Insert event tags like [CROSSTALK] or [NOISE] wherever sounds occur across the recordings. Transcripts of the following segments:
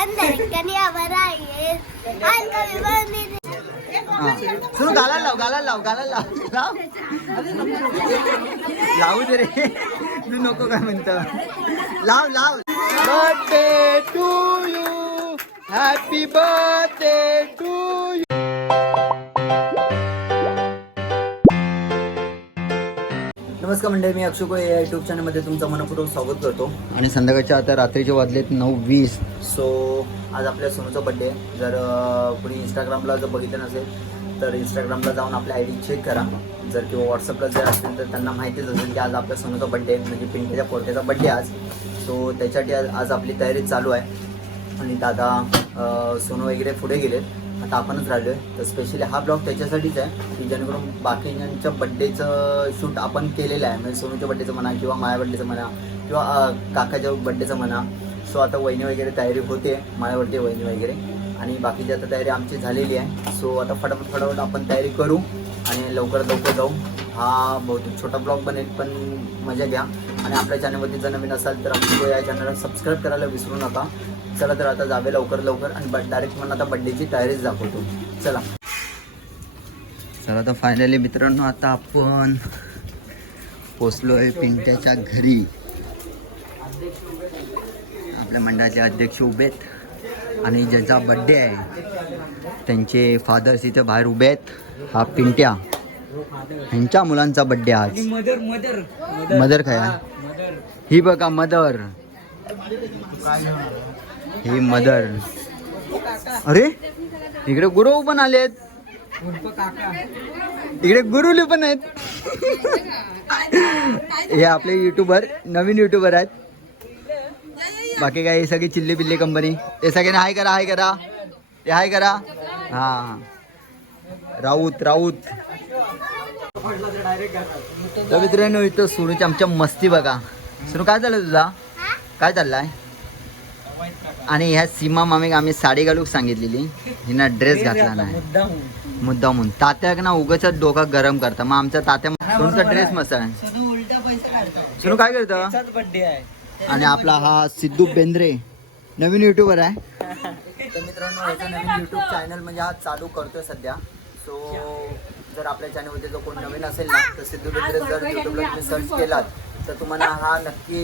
अंदर कन्या भराई आणि कवी गाला लाव गाला लाव गाला लाव. लाव. लावू दे रे. तू नको काय म्हणत. लाव लाव. Birthday to you happy birthday to नमस्कार मंडळी मी अक्षय कोळे या युट्यूब चॅनलमध्ये तुमचं मनपूर्वक स्वागत करतो. आणि संध्याकाळच्या आता रात्रीचे वाजलेत नऊ वीस. सो आज आपल्या सोनूचा बड्डे जर कुणी इंस्टाग्रामला जर बघितलं नसेल तर इंस्टाग्रामला जाऊन आपल्या आय डी चेक करा. जर किंवा व्हॉट्सअपला जर असेल तर त्यांना माहितीच असेल की आज आपल्या सोनूचा बड्डे म्हणजे पिंकीच्या पोरट्याचा बड्डे आज. सो त्याच्यासाठी आज आज आपली तयारी चालू आहे. आणि दादा सोनू वगैरे पुढे गेलेत. आता आपणच राहिलो आहे तर स्पेशली हा ब्लॉग त्याच्यासाठीच आहे की जेणेकरून बाकीच्यांच्या बड्डेचं शूट आपण केलेलं आहे. म्हणजे सोनूच्या बड्डेचं म्हणा किंवा माया बड्डेचं म्हणा किंवा काकाच्या बड्डेचं म्हणा. सो आता वहिनी वगैरे तयारी होते माया बड्डे वहिनी वगैरे. आणि बाकीची आता तयारी आमची झालेली आहे. सो आता फटाफट फटाफट आपण तयारी करू आणि लवकर लवकर जाऊ. हा बहुतेक छोटा ब्लॉग बनेल पण मजा घ्या. आणि आपल्या चॅनलवरती जर नवीन असाल तर आमची या चॅनलला सबस्क्राईब करायला विसरू नका. चला तर आता जावे लवकर लवकर आणि डायरेक्ट मला आता बड्डेची तयारीच दाखवतो. चला. चला आता फायनली मित्रांनो आता आपण पोचलो आहे पिंट्याच्या घरी. आपल्या मंडळाचे अध्यक्ष उभे आहेत आणि ज्याचा बड्डे आहे त्यांचे फादर्स इथे बाहेर उभे आहेत. हा पिंट्या. ह्यांच्या मुलांचा बड्डे आज. मदर मदर मदर काय? ही बघा मदर हे मदर. अरे इकडे गुरु पण आले आहेत. इकडे गुरुले पण आहेत. हे आपले युट्यूबर नवीन युट्यूबर आहेत. बाकी काय हे सगळी चिल्ली पिल्ली कंपनी हे सगळ्यांना हाय करा हाय करा. ते हाय करा. हा. राऊत राऊत. तर मित्रांनो इथं सुरूची आमच्या मस्ती बघा. सुरू काय चाललं तुझा? काय चाललंय? आणि ह्या सीमा मामी आम्ही साडी घालूक सांगितलेली. हिनं ड्रेस घातला नाही. मुद्दा मुद्दा म्हणून तात्या ना उगाच डोका गरम करता. मग आमचा तात्या तुमचा ड्रेस मस्त आहे. उलटा पैसा काढतो. सुरू काय करतं? त्याचाच बर्थडे आहे. आणि आपला हा सिद्धू बेंद्रे. नवीन युट्यूबर आहे. [LAUGHS] तर मित्रांनो याचा नवीन युट्यूब चॅनल म्हणजे हा चालू करतोय सध्या. सो जर आपल्या चॅनलमध्ये जो कोण नवीन असेल ना तर सिद्धू बेंद्रे जर युट्यूबला तुम्ही सर्च केलात तर तुम्हाला हा. नक्की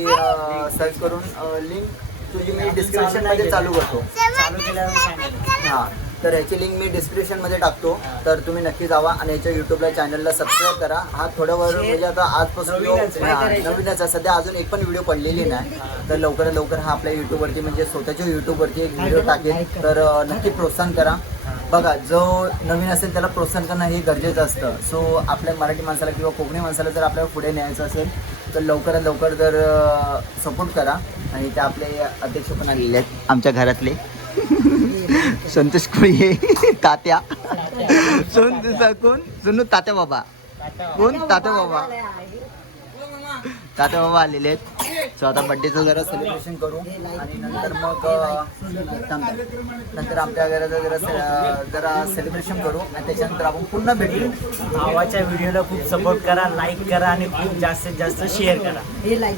सर्च करून लिंक तुझी मी डिस्क्रिप्शनमध्ये चालू करतो. चालू केल्यावर सांगेल हा तर ह्याची लिंक मी डिस्क्रिप्शनमध्ये टाकतो. तर तुम्ही नक्की जावा आणि याच्या युट्यूबला चॅनलला सबस्क्राईब करा. हा थोडं वर म्हणजे आता आजपासून नवीनच आहे. सध्या अजून एक पण व्हिडिओ पडलेली नाही. तर लवकरात लवकर हा आपल्या युट्यूबवरती म्हणजे स्वतःच्या युट्यूबवरती एक व्हिडिओ टाकेल. तर नक्की प्रोत्साहन करा. बघा जो नवीन असेल त्याला प्रोत्साहन करणं हे गरजेचं असतं. सो आपल्या मराठी माणसाला किंवा कोकणी माणसाला जर आपल्याला पुढे न्यायचं असेल तर लवकरात लवकर जर सपोर्ट करा. आणि ते आपले अध्यक्ष पण आलेले आहेत आमच्या घरातले. [LAUGHS] संतोष कोळी तात्या. सोन कोण? सोनू तात्या बाबा. कोण? तात्या बाबा. तात्या बाबा आलेले आहेत. सो आता बड्डेचं जरा सेलिब्रेशन करू. आणि नंतर मग. नंतर आमच्या घराचं जरा जरा सेलिब्रेशन करू. आणि त्याच्यानंतर आपण पुन्हा भेटू. भावाच्या व्हिडिओला खूप सपोर्ट करा लाईक करा आणि खूप जास्तीत जास्त शेअर करा.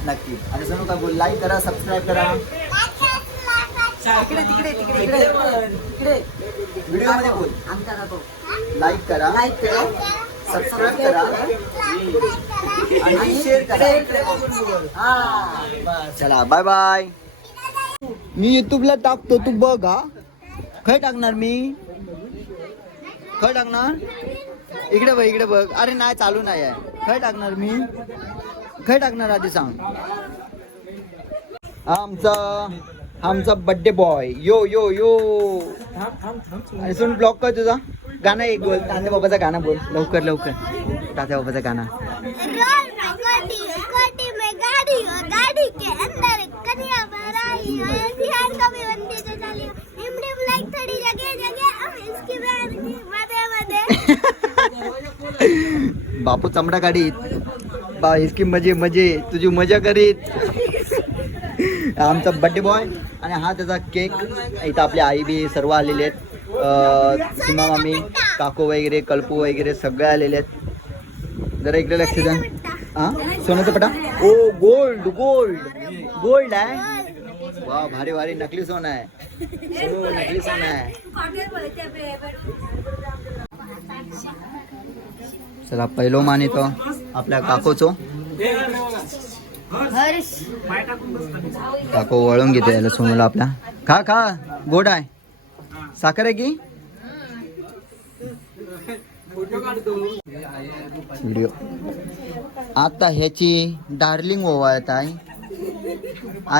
नक्की. आणि सोनू काय बोल लाईक करा सबस्क्राईब करा. तिकडे तिकडे तिकडे तिकडे. व्हिडिओमध्ये बोल. लाईक करा. सबस्क्राईब करा. आणि शेअर करा. चला बाय बाय मी युट्यूबला टाकतो तू बघ हा. खय टाकणार मी? खय टाकणार? इकडे बघ इकडे बघ. अरे नाही चालू नाही आहे खय टाकणार मी? खय टाकणार आधी सांग. हा आमचा आमचा बड्डे बॉय यो यो यो आणि सुन ब्लॉक कर तुझा. गाणं एक बोल तात्या बाबाचा गाणं बोल लवकर लवकर. तात्या बाबाचा गाणं बापू चमडा काढीत बा इसकी मजे मजे. तुझी मजा करीत. आमचा बड्डे बॉय आणि हा त्याचा केक इथं आपली आई बी सर्व आलेले आहेत. सीमा मामी काकू वगैरे कल्पू वगैरे सगळे आलेले आहेत. जरा इकडे लक्ष द्या. हा सोन्याचा पटा? ओ गोल्ड गोल्ड. गोल्ड आहे? वा भारी भारी. नकली सोन आहे. हो, नकली सोन आहे. चला पहिलो मान येतो आपल्या काकोचो. काको वळून घेते याला सोनूला आपल्या. खा खा. गोड आहे. साखर आहे की? व्हिडिओ आता ह्याची डार्लिंग ओवाळत आहे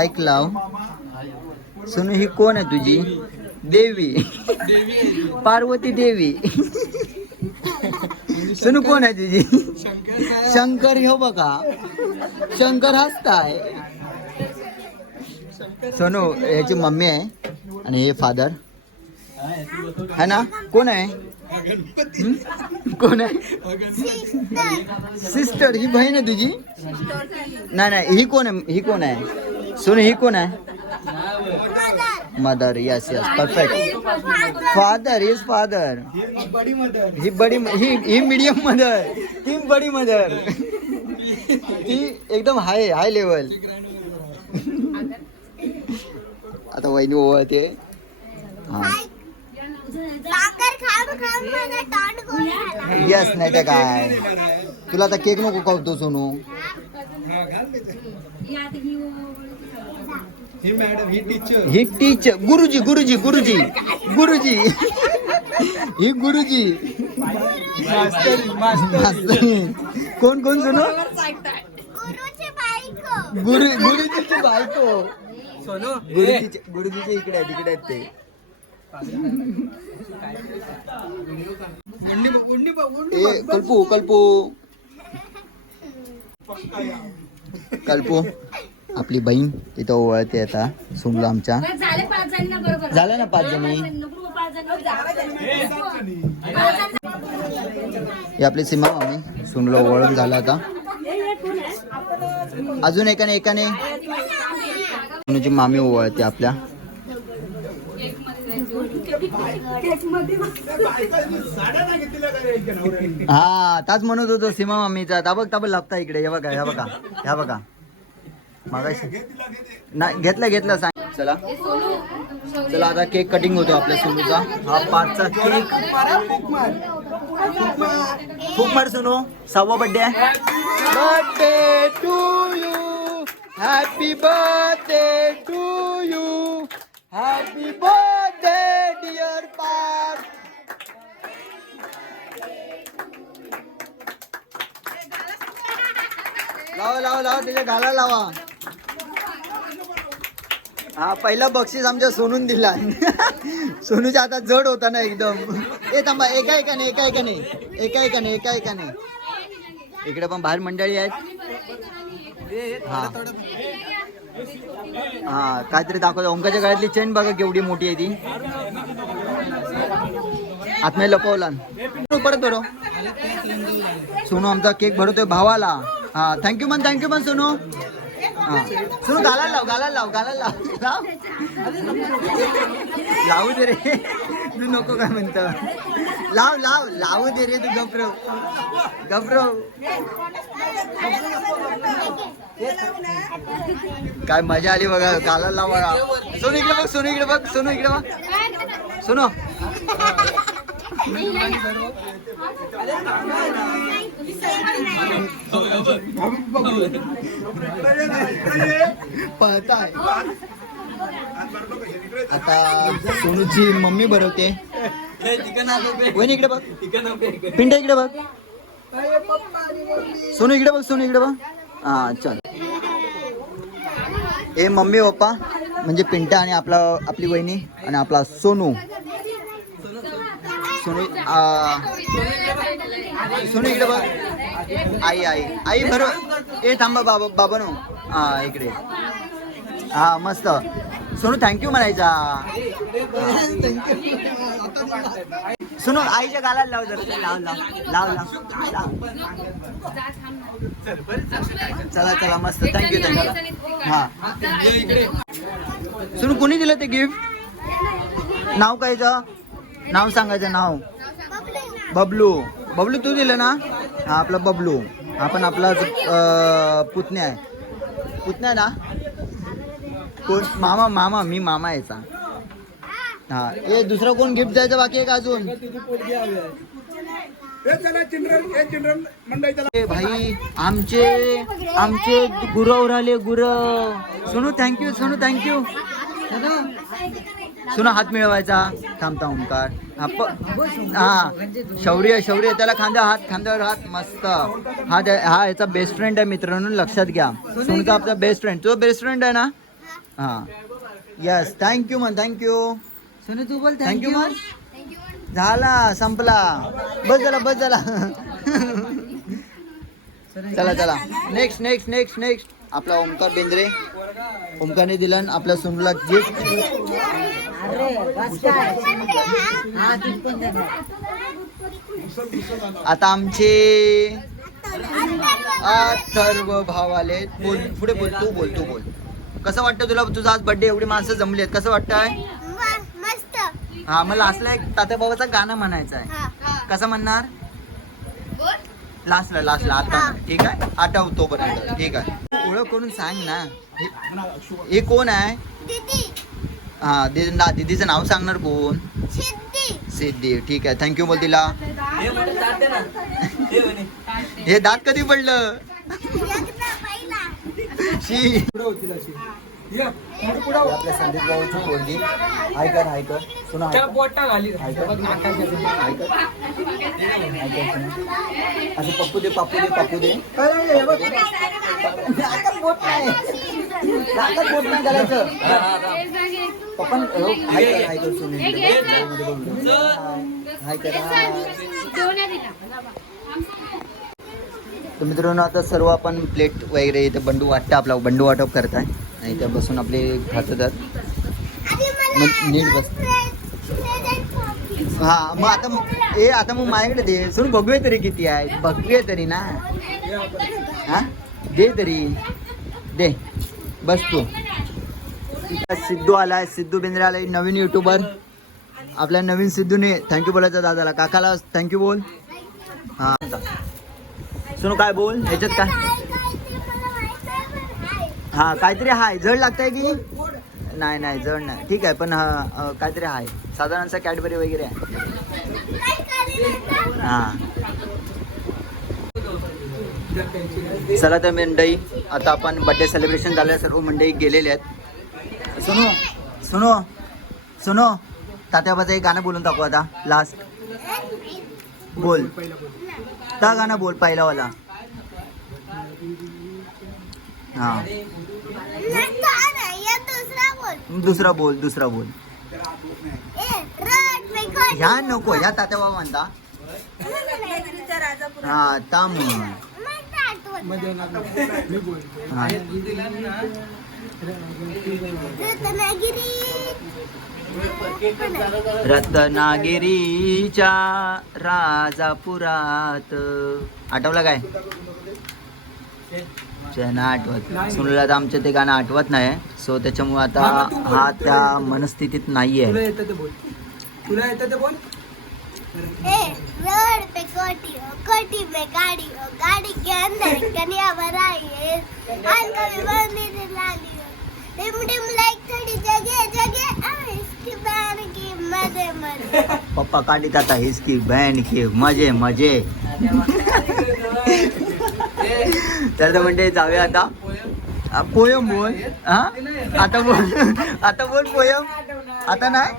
ऐक लाव. सुनू ही कोण आहे तुझी? देवी. पार्वती देवी. सोनू कोण आहे तुझी? शंकर हे बघा. शंकर हसताय सोनू ह्याची मम्मी आहे आणि हे फादर है ना? कोण आहे कोण आहे सिस्टर ही बहीण आहे तुझी? नाही नाही ही कोण आहे ही कोण आहे सोन ही कोण आहे mother yes yes perfect father is father ही बडी ही ही मीडियम मदर ती बडी मदर ती एकदम हाय हाय लेवल आता वहिनी ओवळते. हा साखर खाऊन खाऊन माझा तोंड गोड झाला यस नाही तर काय? तुला आता केक नको खावतो सोनू. ही मॅडम ही टीचर ही टीचर गुरुजी गुरुजी गुरुजी गुरुजी. ही गुरुजी. कोण कोण सोनू? गुरु गुरुजीची बायको. सोनू गुरुजीचे गुरुजीचे इकडे तिकडे आहेत ते. ए कल्पू कल्पू. कल्पू आपली बहीण तिथं ओवळते आता सोनला आमच्या. झाले पाच जणी बरोबर. झालं ना पाच जणी? नको पाच जणी. ही. आपली सीमा मामी सुनलो ओळख झाला आता. अजून एकाने एकाने? मामी ओवळते आपल्या. हा ताच म्हणत होतो सीमा मामीचा. ताबक ताबक लागता इकडे. हे बघा ह्या बघा ह्या बघा. मागाशी. नाही घेतला घेतला सांग. चला. चला आता केक कटिंग होतो आपल्या सोनूचा हा पाचचा केक. खूप मार सुनो सहावा बर्थडे आहे. Birthday to you happy birthday to you happy birthday dear Parth लावा लावा लावा त्याच्या गाला लावा. हा पहिला बक्षीस आमच्या सोनून दिला. [LAUGHS] सोनूच्या हातात जड होता ना एकदम. ए थांबा एका एकाने एका एकाने. एका एकाने एका एकाने. इकडे पण बाहेर मंडळी आहेत. हा. हा काहीतरी दाखवतो. ओंकाच्या गळ्यातली चेन बघा केवढी मोठी आहे ती. आत्मे लपवला. परत बरो सोनू आमचा केक भरतोय भावाला. हा थँक्यू मन थँक्यू मन सोनू. हा. सोनू गाला लाव गाला लाव गाला लाव लाव. लावू दे रे. तू नको काय म्हणतं. लाव लाव लावू दे रे तू गबरव. गबरव. काय मजा आली बघा घालायला लाव. बघा सोनू इकडे बघ सोनू इकडे बघ सोनू इकडे बघ. सोनू. पळताय. आता सोनूची मम्मी बरवते. वहिनी इकडे बघ. पिंटा इकडे. बघ. सोनू इकडे बघ सोनू इकडे बघ. हा चल. हे मम्मी पप्पा म्हणजे पिंटा आणि आपला आपली वहिनी आणि आपला सोनू. सोनू सोनू इकडे बघ. आई आई. आई भरो. ए थांबा बाबा बाबा नो हा इकडे. हा मस्त. सोनू थँक्यू म्हणायचा. सुनो आईच्या गाला लाव जर. लाव लाव. लाव लाव. चला चला मस्त. थँक्यू थँक्यू हा. सुनो कोणी दिलं ते गिफ्ट नाव कायचं नाव सांगायचं नाव. बबलू. बबलू तू दिलं ना? हा आपला बबलू. आपण आपला पुतण्या आहे. पुतण्या ना? कोण? मामा मामा मी मामा याचा हा. ए दुसरा कोण गिफ्ट द्यायचं बाकी आहे का अजून? ए भाई आमचे आमचे गुरव राहिले Gurav. Sonu thank you Sonu thank you Sonu हात मिळवायचा. थांबता ओंकार. हा हा. शौर्य शौर्य त्याला खांद्या हात खांद्यावर हात मस्त. हा हा याचा बेस्ट फ्रेंड आहे मित्रांनो लक्षात घ्या. सोनूचा आपला बेस्ट फ्रेंड तो बेस्ट फ्रेंड आहे ना? हा. यस थँक्यू मन थँक्यू सोनू तू बोल थँक्यू मन झाला संपला. बस झाला बस झाला. चला चला. नेक्स्ट नेक्स्ट नेक्स्ट नेक्स्ट आपला ओमकार बेंद्रे. ओमकारने दिला आपल्या सोनूला गिफ्ट आता आमचे अथर्व भाव आले बोल पुढे बोल तू बोल तू बोल. कसं वाटतं तुला? तुझा आज बर्थडे एवढी माणसं जमली आहेत. कसं वाटतंय? हा मला असला एक तात्या बाबाचं गाणं म्हणायचं आहे. हा कसं म्हणणार? लास्टला लास्टला आता. ठीक आहे? आठवतो पर्यंत. ठीक आहे. ओळख करून सांग ना. हे- हे कोण आहे? दीदी. हा दीदी ना दीदीचं नाव सांगणार कोण? सिद्धी. सिद्धी. ठीक आहे. थँक्यू बोल तिला. हे दात कधी पडलं? शी. आपल्या संदीप भाऊची पोरगी. हाय कर हाय कर सुना कर सुना. असं पप्पू दे पप्पू दे पप्पू दे. आता बोट नाही. आता बोट नाही घालायचं. पप्पा हाय कर हाय कर सुनील. तर मित्रांनो आता सर्व आपण प्लेट वगैरे इथे बंडू वाटतं आपला बंडू वाटप करताय. आणि त्या बसून आपले खातात मग नीट बस. हा मग आता मग- ए आता मग माझ्याकडे दे. सोडून बघूया तरी किती आहे. बघूया तरी ना. हा? दे तरी. दे. बस तू. सिद्धू आलाय. सिद्धू बेंद्रे आलाय नवीन युट्यूबर आपल्या नवीन सिद्धूने थँक्यू बोलायचं दादाला. काकाला थँक्यू बोल. हा. सुनो काय बोल? ह्याच्यात काय काय काय ते मला माहीत आहे पण हाय हा काहीतरी हाय. जड लागतंय की? नाही नाही जड नाही. ठीक आहे पण काहीतरी हाय. साधारणचा कॅडबरी वगैरे आहे. हा. चला तर मंडई आता आपण बड्डे सेलिब्रेशन झालं सर्व मंडई गेलेले आहेत. सुनो सुनो सुनो तात्याबाचं एक गाणं बोलून टाकू आता. लास्ट बोल. त्या गाणं बोल पहिलावाला. हा. दुसरा बोल दुसरा बोल. ह्या नको ह्या तात्या बाबा म्हणता. हा ता म्हणून आठवत हा. रत्नागिरीच्या राजापुरात. आठवलं काय? त्यांना आठवत. सुनला तर आमच्या ते गाणं आठवत नाही सो त्याच्यामुळे आता हा त्या मनस्थितीत नाहीये. येतं ते बोल. तुला येतं ते बोल. ए रोड पे कोटी हो कोटी में गाड़ी हो गाड़ी के अंदर कन्या भराई है हाल कभी बंदी से लाली हो. डिम डिम लाइक थोड़ी जगह जगह अब इसकी बहन की मजे मजे. पप्पा काढीत आता हिसकी बँड के मजे मजे. [LAUGHS] [LAUGHS] तर म्हणते जाऊया आता. पोयम बोल. हा? आता बोल. आता बोल पोयम. आता नाही?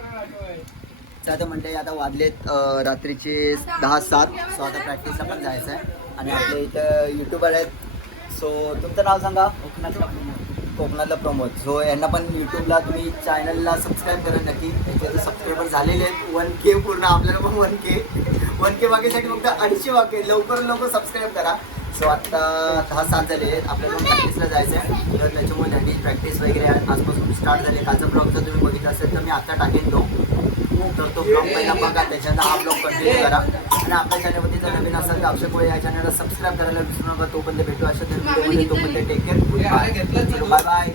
तर आता म्हणते आता वाजलेत रात्रीचे दहा सात. सो आता प्रॅक्टिसला पण जायचं आहे. आणि आपले इथं युट्यूबर आहेत. सो तुमचं नाव सांगा. कोकणातला प्रमोद. सो यांना पण यूट्यूबला तुम्ही चॅनलला सबस्क्राईब करा नक्की. त्याचे सबस्क्रायबर झालेले आहेत. वन के पूर्ण आपल्याला पण वन के वन के मागेसाठी फक्त अडीचशे वाके लवकर लवकर सबस्क्राईब करा. सो आता दहा सात झाले आहेत. आपल्याला प्रॅक्टिसला जायचं आहे तर त्याच्यामुळे त्यांनी प्रॅक्टिस वगैरे आजपासून स्टार्ट झाले. कालचा ब्लॉग जर तुम्ही बघितला असेल तर मी आता टाकेन तो. तर तो ब्लॉग पहिला बघा त्याच्यानंतर हा ब्लॉग कंटिन्यू करा. आणि आपल्या चॅनलवरती जर नवीन असेल तर अक्षय या चॅनलला सबस्क्राईब करायला विसरू नका. तोपर्यंत भेटू अशा व्हिडिओमध्ये तोपर्यंत टेक केअर बाय बाय